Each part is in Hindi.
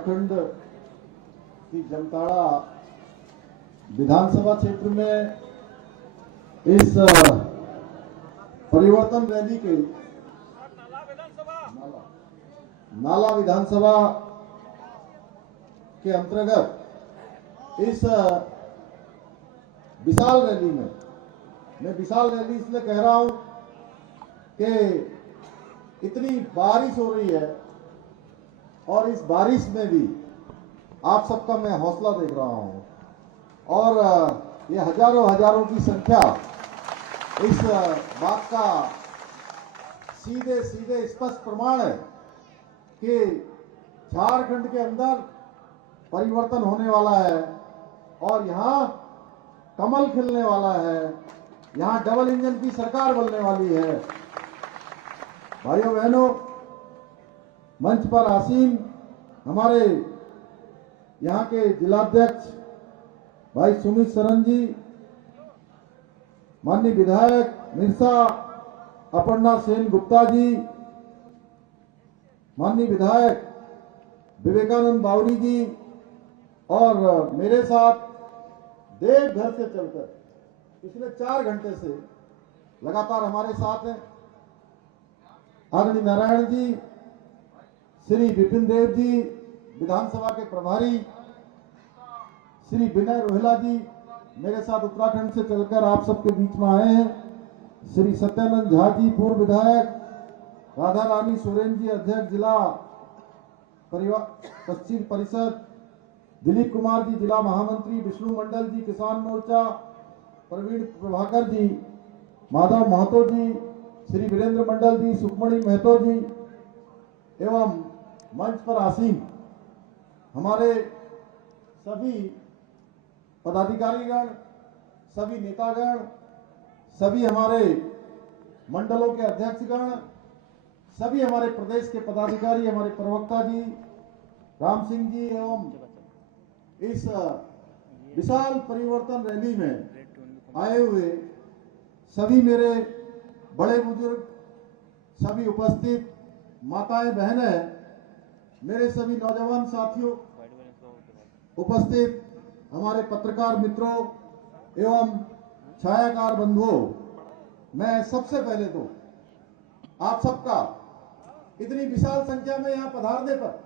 झारखंड की जामताड़ा विधानसभा क्षेत्र में इस परिवर्तन रैली के नाला विधानसभा के अंतर्गत इस विशाल रैली में मैं विशाल रैली इसलिए कह रहा हूं कि इतनी बारिश हो रही है और इस बारिश में भी आप सबका मैं हौसला देख रहा हूं और ये हजारों की संख्या इस बात का सीधे सीधे स्पष्ट प्रमाण है कि झारखंड के अंदर परिवर्तन होने वाला है और यहां कमल खिलने वाला है, यहां डबल इंजन की सरकार बनने वाली है। भाइयों बहनों, मंच पर आसीन हमारे यहां के जिलाध्यक्ष भाई सुमित सरन जी, माननीय विधायक मिर्सा अपर्णा सेन गुप्ता जी, माननीय विधायक विवेकानंद बावरी जी और मेरे साथ देवघर से चलकर पिछले 4 घंटे से लगातार हमारे साथ हैं आदरणीय नारायण जी, श्री विपिन देव जी विधानसभा के प्रभारी, श्री विनय रोहिला जी मेरे साथ उत्तराखंड से चलकर आप सबके बीच में आए हैं, श्री सत्यानंद झा जी पूर्व विधायक, राधा रानी सोरेन जी अध्यक्ष जिला परिवार पश्चिम परिषद, दिलीप कुमार जी जिला महामंत्री, विष्णु मंडल जी किसान मोर्चा, प्रवीण प्रभाकर जी, माधव महतो जी, श्री वीरेंद्र मंडल जी, सुखमणि महतो जी एवं मंच पर आसीन हमारे सभी पदाधिकारीगण, सभी नेतागण, सभी हमारे मंडलों के अध्यक्षगण, सभी हमारे प्रदेश के पदाधिकारी, हमारे प्रवक्ता जी राम सिंह जी एवं इस विशाल परिवर्तन रैली में आए हुए सभी मेरे बड़े बुजुर्ग, सभी उपस्थित माताएं बहनें, मेरे सभी नौजवान साथियों, उपस्थित हमारे पत्रकार मित्रों एवं छायाकार बंधुओं, मैं सबसे पहले तो आप सबका इतनी विशाल संख्या में यहां पधारने पर,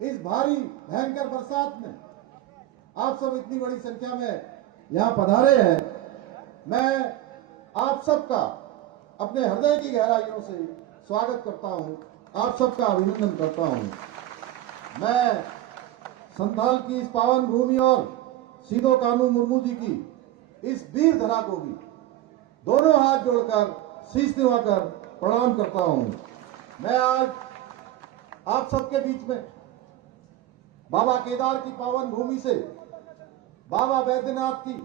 इस भारी भयंकर बरसात में आप सब इतनी बड़ी संख्या में यहां पधारे हैं, मैं आप सबका अपने हृदय की गहराइयों से स्वागत करता हूं, आप सबका अभिनंदन करता हूं। मैं संथाल की इस पावन भूमि और सीधो कानू मुर्मू जी की इस वीर धरा को भी दोनों हाथ जोड़कर शीश निभाकर प्रणाम करता हूं। मैं आज आप सबके बीच में बाबा केदार की पावन भूमि से बाबा बैद्यनाथ की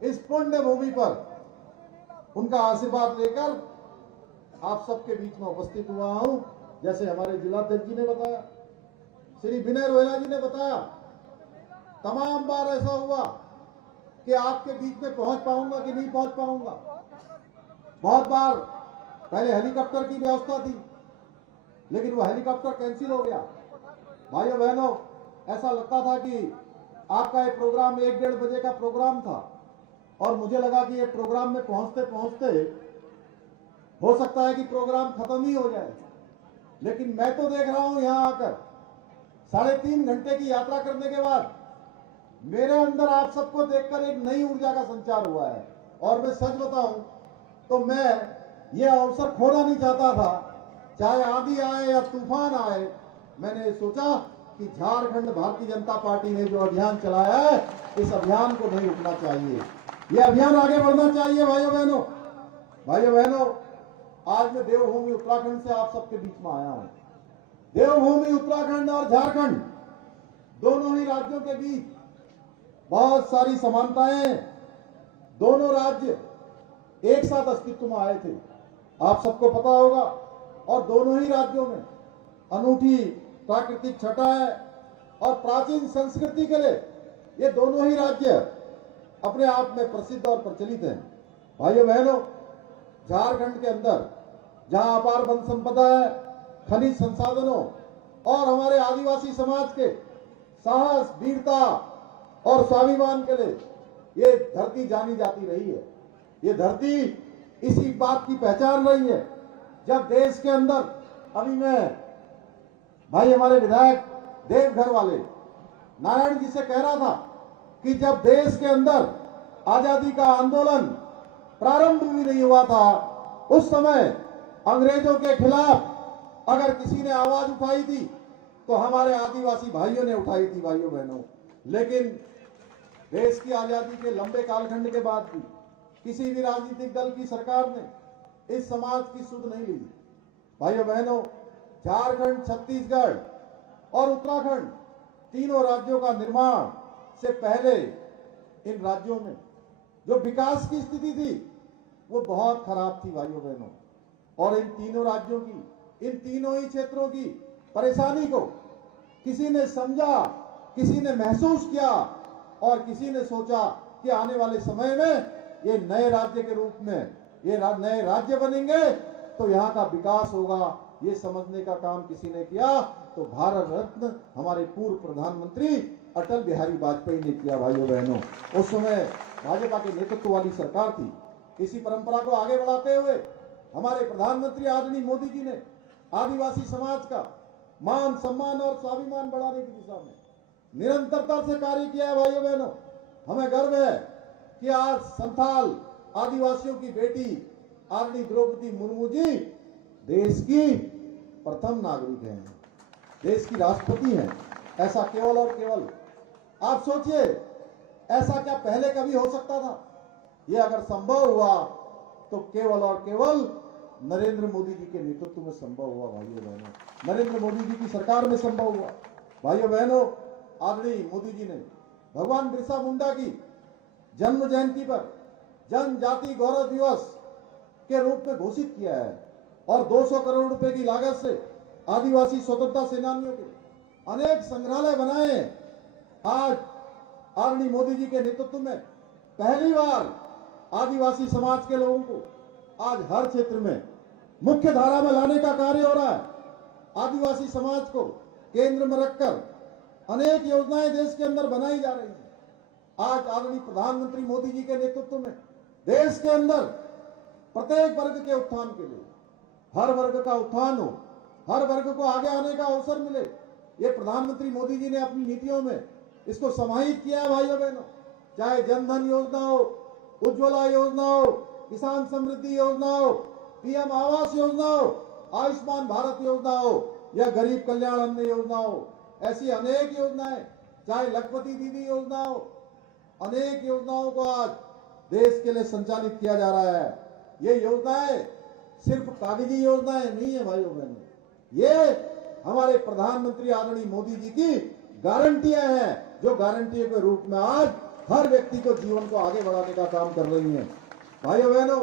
इस पुण्य भूमि पर उनका आशीर्वाद लेकर आप सबके बीच में उपस्थित हुआ हूं। जैसे हमारे जिलाध्यक्ष जी ने बताया, श्री विनय रोहिला जी ने बताया, तमाम बार ऐसा हुआ कि आपके बीच में पहुंच पाऊंगा कि नहीं पहुंच पाऊंगा। बहुत बार पहले हेलीकॉप्टर की व्यवस्था थी, लेकिन वो हेलीकॉप्टर कैंसिल हो गया। भाइयों बहनों, ऐसा लगता था कि आपका ये प्रोग्राम 1-1:30 बजे का प्रोग्राम था और मुझे लगा कि ये प्रोग्राम में पहुंचते पहुंचते हो सकता है कि प्रोग्राम खत्म ही हो जाए, लेकिन मैं तो देख रहा हूं यहां आकर 3.5 घंटे की यात्रा करने के बाद मेरे अंदर आप सबको देखकर एक नई ऊर्जा का संचार हुआ है। और मैं सच बताऊं तो मैं ये अवसर खोना नहीं चाहता था, चाहे आंधी आए या तूफान आए। मैंने सोचा कि झारखंड भारतीय जनता पार्टी ने जो अभियान चलाया है, इस अभियान को नहीं रुकना चाहिए, ये अभियान आगे बढ़ना चाहिए। भाइयों बहनों, आज मैं देवभूमि उत्तराखंड से आप सबके बीच में आया हूं। देवभूमि उत्तराखंड और झारखंड दोनों ही राज्यों के बीच बहुत सारी समानताएं, दोनों राज्य एक साथ अस्तित्व में आए थे, आप सबको पता होगा। और दोनों ही राज्यों में अनूठी प्राकृतिक छटा है और प्राचीन संस्कृति के लिए ये दोनों ही राज्य अपने आप में प्रसिद्ध और प्रचलित हैं। भाइयों बहनों, झारखंड के अंदर जहां अपार वन संपदा है, खनिज संसाधनों और हमारे आदिवासी समाज के साहस, वीरता और स्वाभिमान के लिए ये धरती जानी जाती रही है। ये धरती इसी बात की पहचान रही है। जब देश के अंदर, अभी मैं भाई हमारे विधायक देवघर वाले नारायण जी से कह रहा था कि जब देश के अंदर आजादी का आंदोलन प्रारंभ भी नहीं हुआ था, उस समय अंग्रेजों के खिलाफ अगर किसी ने आवाज उठाई थी तो हमारे आदिवासी भाइयों ने उठाई थी, भाइयों बहनों। लेकिन देश की आजादी के लंबे कालखंड के बाद भी किसी भी राजनीतिक दल की सरकार ने इस समाज की सुध नहीं ली। भाइयों बहनों, झारखंड, छत्तीसगढ़ और उत्तराखंड तीनों राज्यों का निर्माण से पहले इन राज्यों में जो विकास की स्थिति थी वो बहुत खराब थी, भाइयों बहनों। और इन तीनों राज्यों की, इन तीनों ही क्षेत्रों की परेशानी को किसी ने समझा, किसी ने महसूस किया और किसी ने सोचा कि आने वाले समय में ये नए राज्य के रूप में ये नए राज्य बनेंगे तो यहाँ का विकास होगा। ये समझने का काम किसी ने किया तो भारत रत्न हमारे पूर्व प्रधानमंत्री अटल बिहारी वाजपेयी ने किया। भाइयों बहनों, उस समय भाजपा के नेतृत्व वाली सरकार थी। इसी परंपरा को आगे बढ़ाते हुए हमारे प्रधानमंत्री आदरणीय मोदी जी ने आदिवासी समाज का मान, सम्मान और स्वाभिमान बढ़ाने की दिशा में निरंतरता से कार्य किया है। भाइयों बहनों, हमें गर्व है कि आज संथाल आदिवासियों की बेटी आदरणीय द्रौपदी मुर्मू जी देश की प्रथम नागरिक हैं, देश की राष्ट्रपति हैं। ऐसा केवल और केवल, आप सोचिए, ऐसा क्या पहले कभी हो सकता था? यह अगर संभव हुआ तो केवल और केवल नरेंद्र मोदी जी के नेतृत्व में संभव हुआ। भाइयों बहनों, नरेंद्र मोदी जी की सरकार में संभव हुआ। भाइयों बहनों, आदरणीय मोदी जी ने भगवान बिरसा मुंडा की जन्म जयंती पर जनजाति गौरव दिवस के रूप में घोषित किया है और 200 करोड़ रुपए की लागत से आदिवासी स्वतंत्रता सेनानियों के अनेक संग्रहालय बनाए हैं। आज आदरणीय मोदी जी के नेतृत्व में पहली बार आदिवासी समाज के लोगों को आज हर क्षेत्र में मुख्य धारा में लाने का कार्य हो रहा है। आदिवासी समाज को केंद्र में रखकर अनेक योजनाएं देश के अंदर बनाई जा रही हैं। आज आदरणीय प्रधानमंत्री मोदी जी के नेतृत्व में देश के अंदर प्रत्येक वर्ग के उत्थान के लिए, हर वर्ग का उत्थान हो, हर वर्ग को आगे आने का अवसर मिले, ये प्रधानमंत्री मोदी जी ने अपनी नीतियों में इसको समाहित किया है। भाइयों बहनों, चाहे जनधन योजना हो, उज्ज्वला योजना हो, किसान समृद्धि योजना हो, पीएम आवास योजना हो, आयुष्मान भारत योजना हो या गरीब कल्याण अन्न योजना हो, ऐसी अनेक योजनाएं, चाहे लखपति दीदी योजना हो, अनेक योजनाओं को आज देश के लिए संचालित किया जा रहा है। ये योजनाएं सिर्फ कागजी योजनाएं नहीं है भाइयों बहनों, ये हमारे प्रधानमंत्री आदरणीय मोदी जी की गारंटियां हैं, जो गारंटियों के रूप में आज हर व्यक्ति को जीवन को आगे बढ़ाने का काम कर रही हैं। भाइयों बहनों,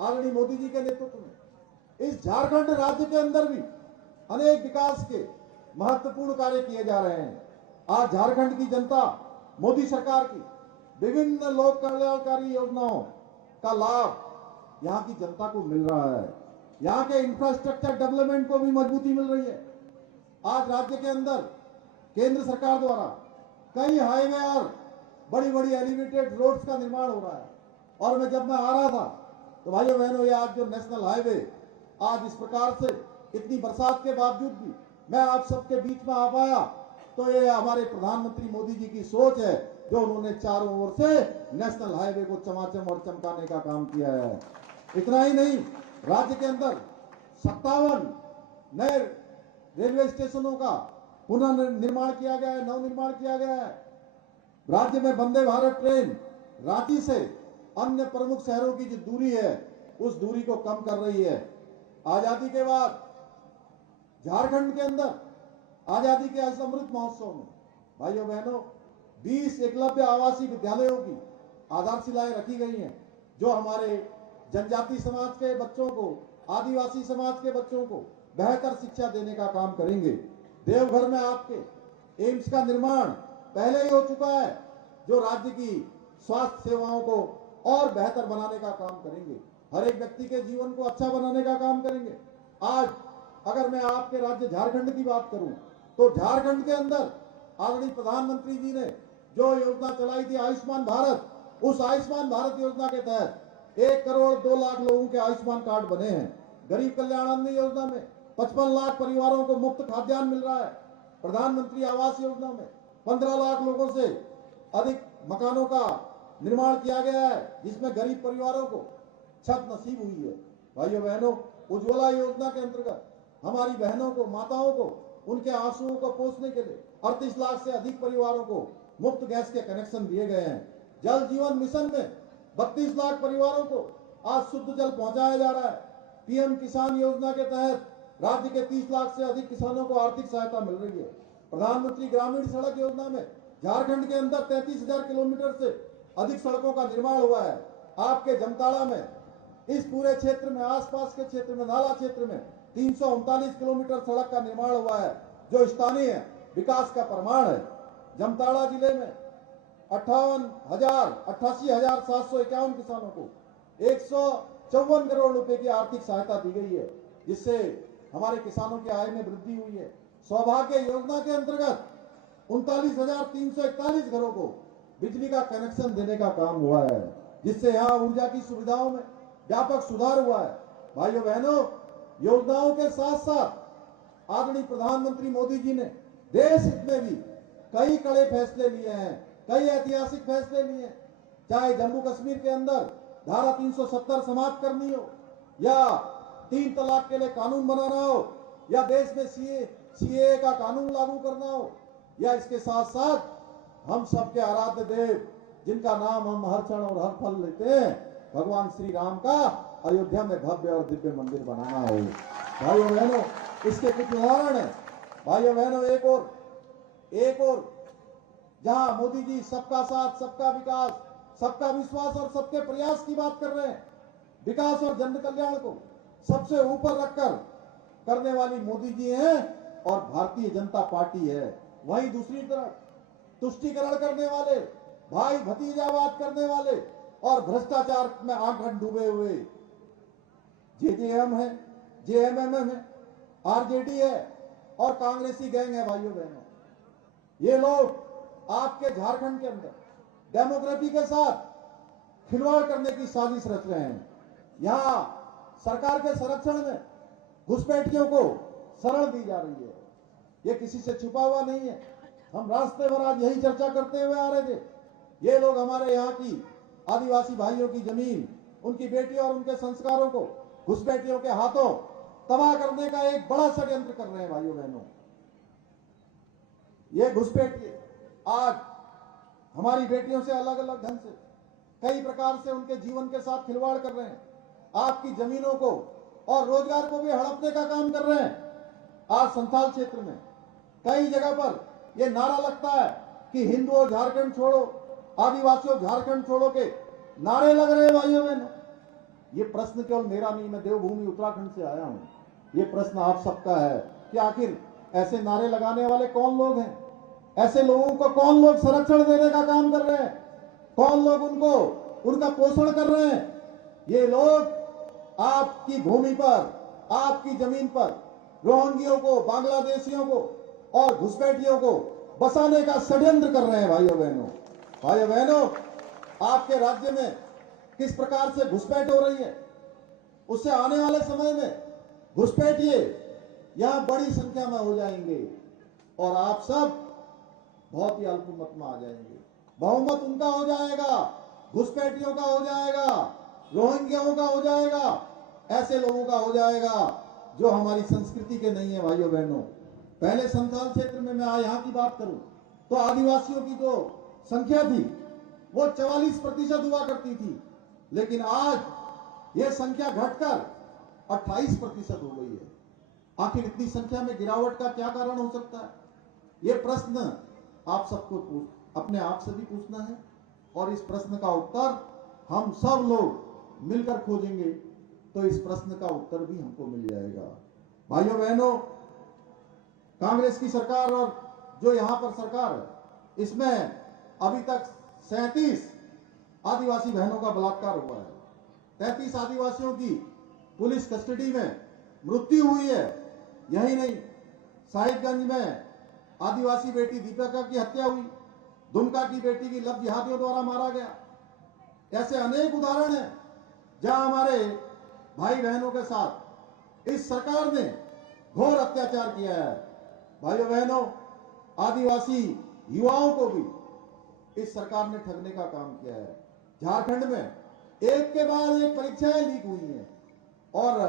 आदरणीय मोदी जी के नेतृत्व में इस झारखंड राज्य के अंदर भी अनेक विकास के महत्वपूर्ण कार्य किए जा रहे हैं। आज झारखंड की जनता मोदी सरकार की विभिन्न लोक कल्याणकारी योजनाओं का लाभ यहाँ की जनता को मिल रहा है। यहाँ के इंफ्रास्ट्रक्चर डेवलपमेंट को भी मजबूती मिल रही है। आज राज्य के अंदर केंद्र सरकार द्वारा कई हाईवे और बड़ी बड़ी एलिवेटेड रोड्स का निर्माण हो रहा है। और जब मैं आ रहा था तो भाइयों बहनों, ये आज जो नेशनल हाईवे आज इस प्रकार से इतनी बरसात के बावजूद भी मैं आप सबके बीच में आ पाया, तो ये हमारे प्रधानमंत्री मोदी जी की सोच है, जो उन्होंने चारों ओर से नेशनल हाईवे को चमाचम और चमकाने का काम किया है। इतना ही नहीं, राज्य के अंदर 57 नए रेलवे स्टेशनों का पुनर्निर्माण किया गया है, नवनिर्माण किया गया है। राज्य में वंदे भारत ट्रेन रांची से अन्य प्रमुख शहरों की जो दूरी है उस दूरी को कम कर रही है। आजादी के बाद झारखंड के अंदर आजादी के अमृत महोत्सव में भाइयों बहनों 20 एकलव्य आवासीय विद्यालयों की आधारशिलाएं रखी गई हैं, जो हमारे जनजाति समाज के बच्चों को, आदिवासी समाज के बच्चों को बेहतर शिक्षा देने का काम करेंगे। देवघर में आपके एम्स का निर्माण पहले ही हो चुका है, जो राज्य की स्वास्थ्य सेवाओं को और बेहतर बनाने का काम करेंगे, हर एक व्यक्ति के जीवन को अच्छा बनाने का काम करेंगे। आज अगर मैं आपके राज्य झारखंड की बात करूं तो झारखंड के अंदर आदरणीय प्रधानमंत्री जी ने जो योजना चलाई थी आयुष्मान भारत, उस आयुष्मान भारत योजना के तहत 1 करोड़ 2 लाख लोगों के आयुष्मान कार्ड बने हैं। गरीब कल्याण अन्न योजना में 55 लाख परिवारों को मुफ्त खाद्यान्न मिल रहा है। प्रधानमंत्री आवास योजना में 15 लाख लोगों से अधिक मकानों का निर्माण किया गया है, जिसमें गरीब परिवारों को छत नसीब हुई है। भाइयों बहनों, उज्ज्वला योजना के अंतर्गत हमारी बहनों को, माताओं को, उनके आंसुओं को पोंछने के लिए 38 लाख से अधिक परिवारों को मुफ्त गैस के कनेक्शन दिए गए हैं। जल जीवन मिशन में 32 लाख परिवारों को आज शुद्ध जल पहुंचाया जा रहा है। पीएम किसान योजना के तहत राज्य के 30 लाख से अधिक किसानों को आर्थिक सहायता मिल रही है। प्रधानमंत्री ग्रामीण सड़क योजना में झारखंड के अंदर 33,000 किलोमीटर से अधिक सड़कों का निर्माण हुआ है। आपके जमताड़ा में, इस पूरे क्षेत्र में, आसपास के क्षेत्र में, नाला क्षेत्र में 339 किलोमीटर सड़क का निर्माण हुआ है, जो स्थानीय विकास का प्रमाण है। जमताड़ा जिले में 88,751 किसानों को 154 करोड़ रुपए की आर्थिक सहायता दी गई है, जिससे हमारे किसानों की आय में वृद्धि हुई है। सौभाग्य योजना के अंतर्गत 39,341 घरों को बिजली का कनेक्शन देने का काम हुआ है, जिससे यहाँ ऊर्जा की सुविधाओं में व्यापक सुधार हुआ है। भाइयों बहनों, योजनाओं के साथ साथ आदरणीय प्रधानमंत्री मोदी जी ने देश हित में भी कई कड़े फैसले लिए हैं, कई ऐतिहासिक फैसले लिए हैं। चाहे जम्मू कश्मीर के अंदर धारा 370 समाप्त करनी हो, या 3 तलाक के लिए कानून बनाना हो, या देश में सीएए का कानून लागू करना हो, या इसके साथ साथ हम सबके आराध्य देव, जिनका नाम हम हर क्षण और हर पल लेते हैं, भगवान श्री राम का अयोध्या में भव्य और दिव्य मंदिर बनाना हो। भाइयों बहनों, इसके कुछ उदाहरण है। भाइयों बहनों, एक और जहां मोदी जी सबका साथ, सबका विकास, सबका विश्वास और सबके प्रयास की बात कर रहे हैं, विकास और जन कल्याण को सबसे ऊपर रखकर करने वाली मोदी जी हैं और भारतीय जनता पार्टी है। वहीं दूसरी तरफ तुष्टीकरण करने वाले, भाई भतीजावाद करने वाले और भ्रष्टाचार में आंख डूबे हुए जेजेएम है, जेएमएम है, आरजेडी है और कांग्रेसी गैंग है। भाइयों बहनों, ये लोग आपके झारखंड के अंदर डेमोक्रेसी के साथ खिलवाड़ करने की साजिश रच रहे हैं। यहां सरकार के संरक्षण में घुसपैठियों को शरण दी जा रही है। ये किसी से छुपा हुआ नहीं है। हम रास्ते भर आज यही चर्चा करते हुए आ रहे थे। ये लोग हमारे यहाँ की आदिवासी भाइयों की जमीन, उनकी बेटियों और उनके संस्कारों को घुसपैठियों के हाथों तबाह करने का एक बड़ा षड्यंत्र कर रहे हैं। भाइयों बहनों, ये घुसपैठिए आज हमारी बेटियों से अलग अलग ढंग से, कई प्रकार से उनके जीवन के साथ खिलवाड़ कर रहे हैं। आपकी जमीनों को और रोजगार को भी हड़पने का काम कर रहे हैं। आज संथाल क्षेत्र में कई जगह पर यह नारा लगता है कि हिंदुओं झारखंड छोड़ो, आदिवासियों झारखंड छोड़ो के नारे लग रहे हैं। भाइयों बहनों, ये प्रश्न केवल मेरा नहीं, मैं देवभूमि उत्तराखंड से आया हूं। ये प्रश्न आप सबका है कि आखिर ऐसे नारे लगाने वाले कौन लोग हैं? ऐसे लोगों को कौन लोग संरक्षण देने का काम कर रहे हैं? कौन लोग उनको उनका पोषण कर रहे हैं? ये लोग आपकी भूमि पर, आपकी जमीन पर रोहिंग्यों को, बांग्लादेशियों को और घुसपैठियों को बसाने का षड्यंत्र कर रहे हैं। भाइयों बहनों, आपके राज्य में किस प्रकार से घुसपैठ हो रही है, उससे आने वाले समय में घुसपैठिए यहां बड़ी संख्या में हो जाएंगे और आप सब बहुत ही अल्पमत में आ जाएंगे। बहुमत उनका हो जाएगा, घुसपैठियों का हो जाएगा, रोहिंग्याओं का हो जाएगा, ऐसे लोगों का हो जाएगा जो हमारी संस्कृति के नहीं है। भाइयों बहनों, पहले संथाल क्षेत्र में मैं यहाँ की बात करूं तो आदिवासियों की जो संख्या थी वो 44% हुआ करती थी, लेकिन आज यह संख्या घटकर 28% हो गई है। आखिर इतनी संख्या में गिरावट का क्या कारण हो सकता है? यह प्रश्न आप सबको अपने आप से भी पूछना है और इस प्रश्न का उत्तर हम सब लोग मिलकर खोजेंगे तो इस प्रश्न का उत्तर भी हमको मिल जाएगा। भाइयों बहनों, कांग्रेस की सरकार और जो यहां पर सरकार है, इसमें अभी तक 37 आदिवासी बहनों का बलात्कार हुआ है। 33 आदिवासियों की पुलिस कस्टडी में मृत्यु हुई है। यही नहीं, साहिबगंज में आदिवासी बेटी दीपिका की हत्या हुई, दुमका की बेटी की लव जिहादियों द्वारा मारा गया। ऐसे अनेक उदाहरण हैं जहां हमारे भाई बहनों के साथ इस सरकार ने घोर अत्याचार किया है। भाइयों बहनों, आदिवासी युवाओं को भी इस सरकार ने ठगने का काम किया है। झारखंड में एक के बाद एक परीक्षाएं लीक हुई हैं और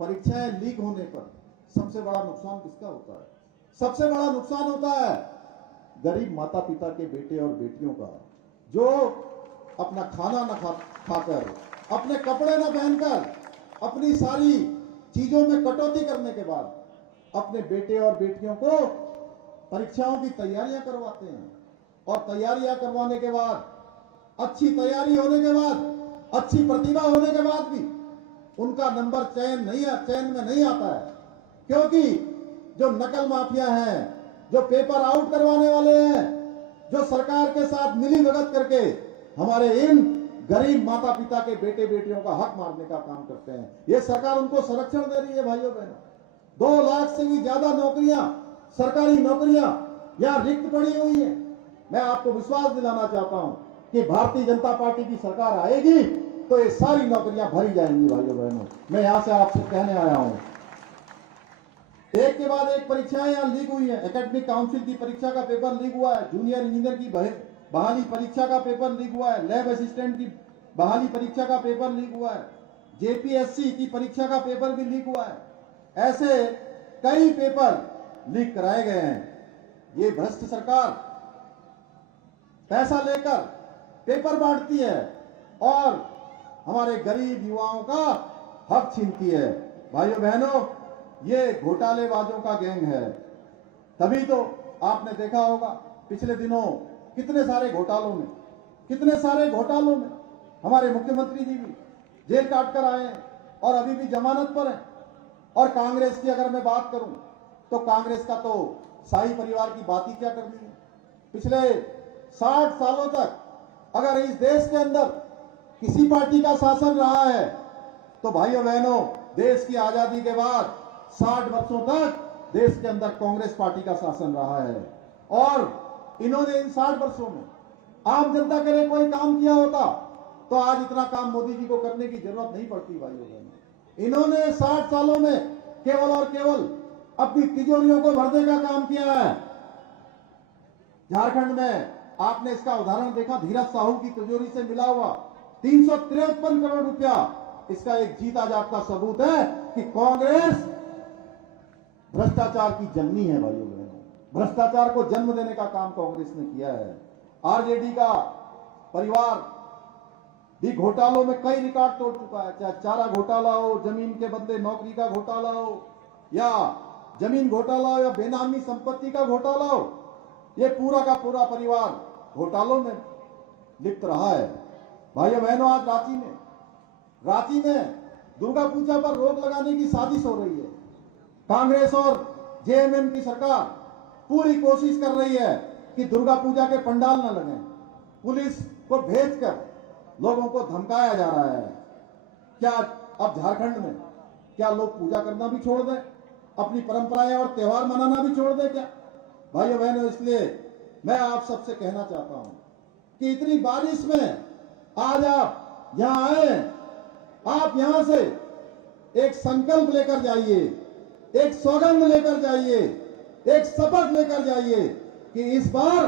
परीक्षाएं लीक होने पर सबसे बड़ा नुकसान किसका होता है? सबसे बड़ा नुकसान होता है गरीब माता पिता के बेटे और बेटियों का, जो अपना खाना न खाकर, अपने कपड़े न पहनकर, अपनी सारी चीजों में कटौती करने के बाद अपने बेटे और बेटियों को परीक्षाओं की तैयारियां करवाते हैं। और तैयारियां करवाने के बाद, अच्छी तैयारी होने के बाद, अच्छी प्रतिभा होने के बाद भी उनका नंबर चयन में नहीं आता है, क्योंकि जो नकल माफिया हैं, जो पेपर आउट करवाने वाले हैं, जो सरकार के साथ मिली भगत करके हमारे इन गरीब माता पिता के बेटे बेटियों का हक मारने का काम करते हैं, ये सरकार उनको संरक्षण दे रही है। भाइयों बहनों, 2 लाख से भी ज्यादा नौकरियां, सरकारी नौकरियां यहां रिक्त पड़ी हुई है। मैं आपको विश्वास दिलाना चाहता हूं कि भारतीय जनता पार्टी की सरकार आएगी तो ये सारी नौकरियां भरी जाएंगी। भाइयों बहनों, मैं यहां से आपसे कहने आया हूं, एक के बाद एक परीक्षाएं यहां लीक हुई है। एकेडमिक काउंसिल की परीक्षा का पेपर लीक हुआ है, जूनियर इंजीनियर की बहाली परीक्षा का पेपर लीक हुआ है, लैब असिस्टेंट की बहाली परीक्षा का पेपर लीक हुआ है, जेपीएससी की परीक्षा का पेपर भी लीक हुआ है। ऐसे कई पेपर लीक कराए गए हैं। ये भ्रष्ट सरकार पैसा लेकर पेपर बांटती है और हमारे गरीब युवाओं का हक छीनती है। भाइयों बहनों, ये घोटालेबाजों का गैंग है। तभी तो आपने देखा होगा पिछले दिनों कितने सारे घोटालों में हमारे मुख्यमंत्री जी भी जेल काट कर आए हैं और अभी भी जमानत पर हैं। और कांग्रेस की अगर मैं बात करूं तो कांग्रेस का तो शाही परिवार की बात ही क्या करनी है। पिछले 60 सालों तक अगर इस देश के अंदर किसी पार्टी का शासन रहा है तो भाइयों बहनों, देश की आजादी के बाद 60 वर्षों तक देश के अंदर कांग्रेस पार्टी का शासन रहा है। और इन्होंने इन 60 वर्षों में आम जनता के लिए कोई काम किया होता तो आज इतना काम मोदी जी को करने की जरूरत नहीं पड़ती। भाइयों बहनों, इन्होंने 60 सालों में केवल और केवल अपनी तिजोरियों को भरने का काम किया है। झारखंड में आपने इसका उदाहरण देखा, धीरज साहू की तिजोरी से मिला हुआ 353 करोड़ रुपया, इसका एक जीता जागता सबूत है कि कांग्रेस भ्रष्टाचार की जननी है। भाइयों बहनों, भ्रष्टाचार को जन्म देने का काम कांग्रेस ने किया है। आरजेडी का परिवार भी घोटालों में कई रिकॉर्ड तोड़ चुका है, चाहे चारा घोटाला हो, जमीन के बदले नौकरी का घोटाला हो, या जमीन घोटाला हो, या बेनामी संपत्ति का घोटाला हो, ये पूरा का पूरा परिवार घोटालों में लिप्त रहा है। भाइयों बहनों, आज रांची में दुर्गा पूजा पर रोक लगाने की साजिश हो रही है। कांग्रेस और जेएमएम की सरकार पूरी कोशिश कर रही है कि दुर्गा पूजा के पंडाल न लगें। पुलिस को भेजकर लोगों को धमकाया जा रहा है। क्या अब झारखंड में क्या लोग पूजा करना भी छोड़ दें, अपनी परंपराएं और त्योहार मनाना भी छोड़ दें क्या? भाइयों बहनों, इसलिए मैं आप सबसे कहना चाहता हूं कि इतनी बारिश में आज आप यहां आए, आप यहां से एक संकल्प लेकर जाइए, एक सौगंध लेकर जाइए, एक शपथ लेकर जाइए कि इस बार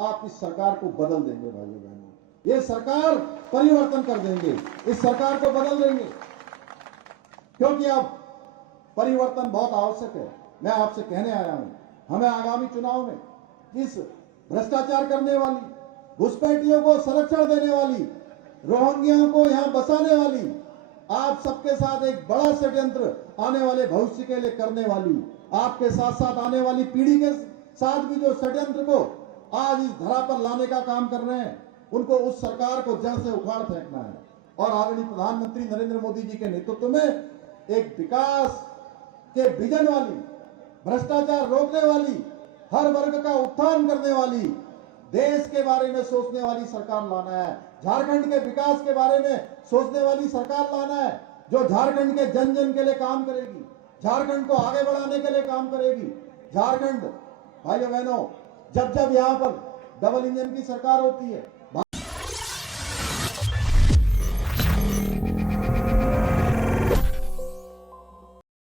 आप इस सरकार को बदल देंगे। भाइयों बहनों, ये सरकार परिवर्तन कर देंगे, इस सरकार को बदल देंगे, क्योंकि अब परिवर्तन बहुत आवश्यक है। मैं आपसे कहने आया हूं, हमें आगामी चुनाव में इस भ्रष्टाचार करने वाली, घुसपैठियों को संरक्षण देने वाली, रोहिंग्याओं को यहां बसाने वाली, आप सबके साथ एक बड़ा षड्यंत्र आने वाले भविष्य के लिए करने वाली, आपके साथ साथ आने वाली पीढ़ी के साथ भी जो षड्यंत्र को आज इस धरा पर लाने का काम कर रहे हैं, उनको, उस सरकार को जड़ से उखाड़ फेंकना है। और आदरणीय प्रधानमंत्री नरेंद्र मोदी जी के नेतृत्व में एक विकास के विजन वाली, भ्रष्टाचार रोकने वाली, हर वर्ग का उत्थान करने वाली, देश के बारे में सोचने वाली सरकार लाना है। झारखंड के विकास के बारे में सोचने वाली सरकार लाना है, जो झारखंड के जन जन के लिए काम करेगी, झारखंड को आगे बढ़ाने के लिए काम करेगी, झारखंड भाइयों बहनों, जब जब यहाँ पर डबल इंजन की सरकार होती है,